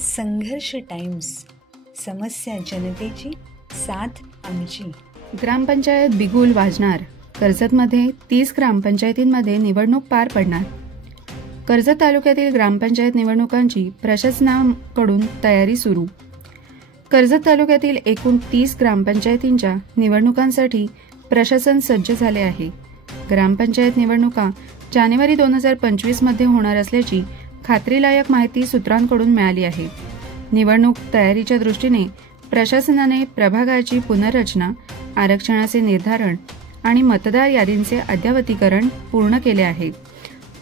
संघर्ष टाइम्स, समस्या जनतेची, साथ आमची. ग्रामपंचायत बिगुल वाजणार. कर्जतमध्ये 30 ग्रामपंचायतींमध्ये निवडणूक पार पडणार. कर्जत तालुक्यातील ग्रामपंचायत निवडणुकांची प्रशासनाकडून तयारी सुरू. कर्जत तालुक्यातील एकूण 30 ग्रामपंचायतींच्या निवडणुकांसाठी प्रशासन सज्ज झाले आहे. ग्रामपंचायत निवडणुका जानेवारी 2025 मध्ये होणार असल्याची खात्रीलायक माहिती सूत्रांकडून मिळाली आहे. निवडणूक तयारीच्या दृष्टीने प्रशासनाने प्रभागाची पुनर्रचना, आरक्षणाचे निर्धारण आणि मतदार यादींचे अद्ययावतीकरण पूर्ण केले आहे.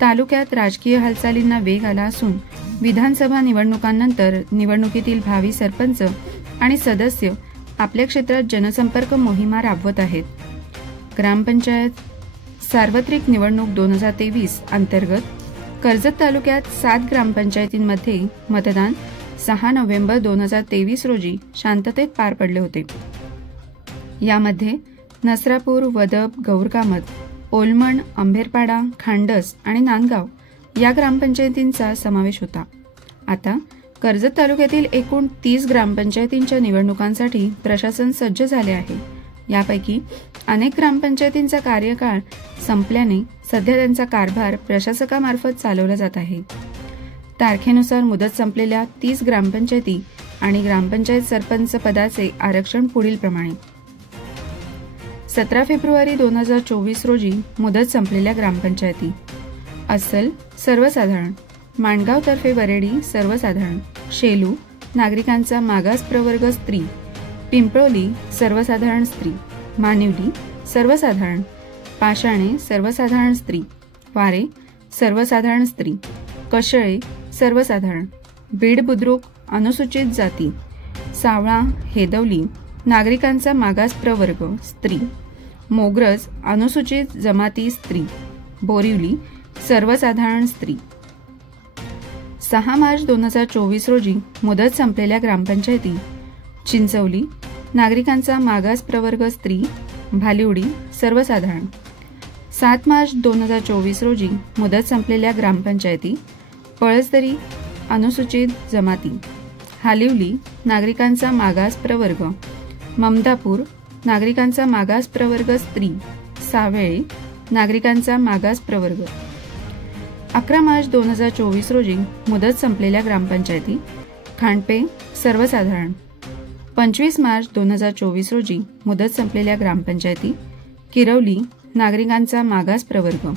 तालुक्यात राजकीय हालचालींना वेग आला असून विधानसभा निवडणुकांनंतर निवडणुकीतील भावी सरपंच आणि सदस्य आपल्या क्षेत्रात जनसंपर्क मोहिमा राबवत आहेत. ग्रामपंचायत सार्वत्रिक निवडणूक 2023 अंतर्गत कर्जत तालुक्यात 7 ग्रामपंचायतींमध्ये मतदान 6 नोव्हेंबर 2023 रोजी शांततेत पार पडले होते. यामध्ये नसरापूर, वदप, गौरकामत, ओलमण, अंभेरपाडा, खांडस आणि नांदगाव या ग्रामपंचायतींचा समावेश होता. आता कर्जत तालुक्यातील एकूण 30 ग्रामपंचायतींच्या निवडणुकांसाठी प्रशासन सज्ज झाले आहे. यापैकी अनेक ग्रामपंचायतींचा कार्यकाळ संपल्याने सध्या त्यांचा कारभार प्रशासकामार्फत चालवला जात आहे. तारखेनुसार मुदत संपलेल्या 30 ग्रामपंचायती आणि ग्रामपंचायत सरपंच पदाचे आरक्षण पुढीलप्रमाणे. 17 फेब्रुवारी 2024 रोजी मुदत संपलेल्या ग्रामपंचायती: अस्सल सर्वसाधारण, माणगाव तर्फे वरेडी सर्वसाधारण, शेलू नागरिकांचा मागास प्रवर्ग स्त्री, पिंपळोली सर्वसाधारण स्त्री, मानिवली सर्वसाधारण, पाषाणे सर्वसाधारण स्त्री, वारे सर्वसाधारण स्त्री, कशळे सर्वसाधारण, बीड बुद्रुक अनुसूचित जाती, सावळा हेदवली नागरिकांचा मागास प्रवर्ग स्त्री, मोग्रज अनुसूचित जमाती स्त्री, बोरिवली सर्वसाधारण स्त्री. 6 मार्च 2024 रोजी मुदत संपलेल्या ग्रामपंचायती: चिंचवली नागरिकांचा मागास प्रवर्ग स्त्री, भालिवडी सर्वसाधारण. 7 मार्च 2024 रोजी मुदत संपलेल्या ग्रामपंचायती: पळसदरी अनुसूचित जमाती, हालिवली नागरिकांचा मागास प्रवर्ग, ममदापूर नागरिकांचा मागास प्रवर्ग स्त्री, सावेळे नागरिकांचा मागास प्रवर्ग. 11 मार्च 2024 रोजी मुदत संपलेल्या ग्रामपंचायती: खांडपे सर्वसाधारण. 25 मार्च 2024 रोजी मुदत संपलेल्या ग्रामपंचायती: किरवली नागरिकांचा मागास प्रवर्ग.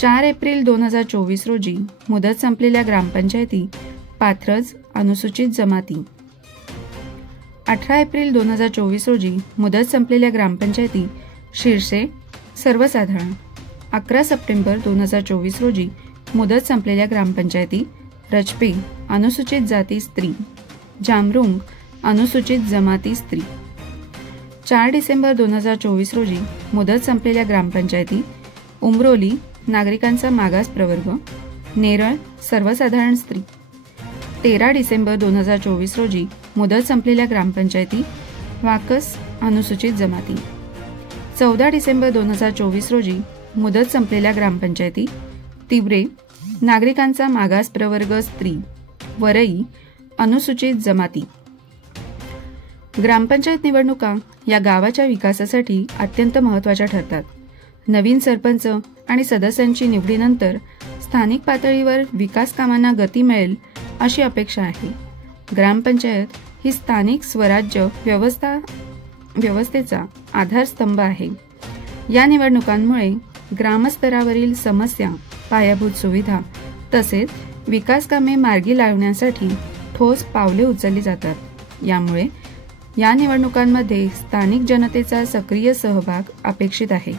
4 एप्रिल 2024 रोजी मुदत संपलेल्या ग्रामपंचायती: पाथरज अनुसूचित जमाती. 18 एप्रिल 2024 रोजी मुदत संपलेल्या ग्रामपंचायती: शिरसे सर्वसाधारण. 11 सप्टेंबर 2024 रोजी मुदत संपलेल्या ग्रामपंचायती: रजपे अनुसूचित जाती स्त्री, जामरुंग अनुसूचित जमाती स्त्री. 4 डिसेंबर 2024 रोजी मुदत संपलेल्या ग्रामपंचायती: उमरोली नागरिकांचा मागास प्रवर्ग, नेरळ सर्वसाधारण स्त्री. 13 डिसेंबर 2024 रोजी मुदत संपलेल्या ग्रामपंचायती: वाकस अनुसूचित जमाती. 14 डिसेंबर 2024 रोजी मुदत संपलेल्या ग्रामपंचायती: तिवरे नागरिकांचा मागास प्रवर्ग स्त्री, वरई अनुसूचित जमाती. ग्रामपंचायत निवडणुका या गावाच्या विकासासाठी अत्यंत महत्त्वाच्या ठरतात. नवीन सरपंच आणि सदस्यांची निवडीनंतर स्थानिक पातळीवर विकास कामांना गती मिळेल अशी अपेक्षा आहे. ग्रामपंचायत ही स्थानिक स्वराज्य व्यवस्थेचा आधारस्तंभ आहे. या निवडणुकांमुळे ग्रामस्तरावरील समस्या, पायाभूत सुविधा तसेच विकास कामे मार्गी लावण्यासाठी ठोस पावले उचलली जातात. यामुळे या निवडणुकांमध्ये स्थानिक जनतेचा सक्रिय सहभाग अपेक्षित आहे.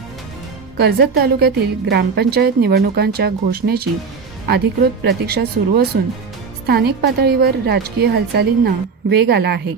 कर्जत तालुक्यातील ग्रामपंचायत निवडणुकांच्या घोषणेची अधिकृत प्रतीक्षा सुरू असून स्थानिक पातळीवर राजकीय हालचालींना वेग आला आहे.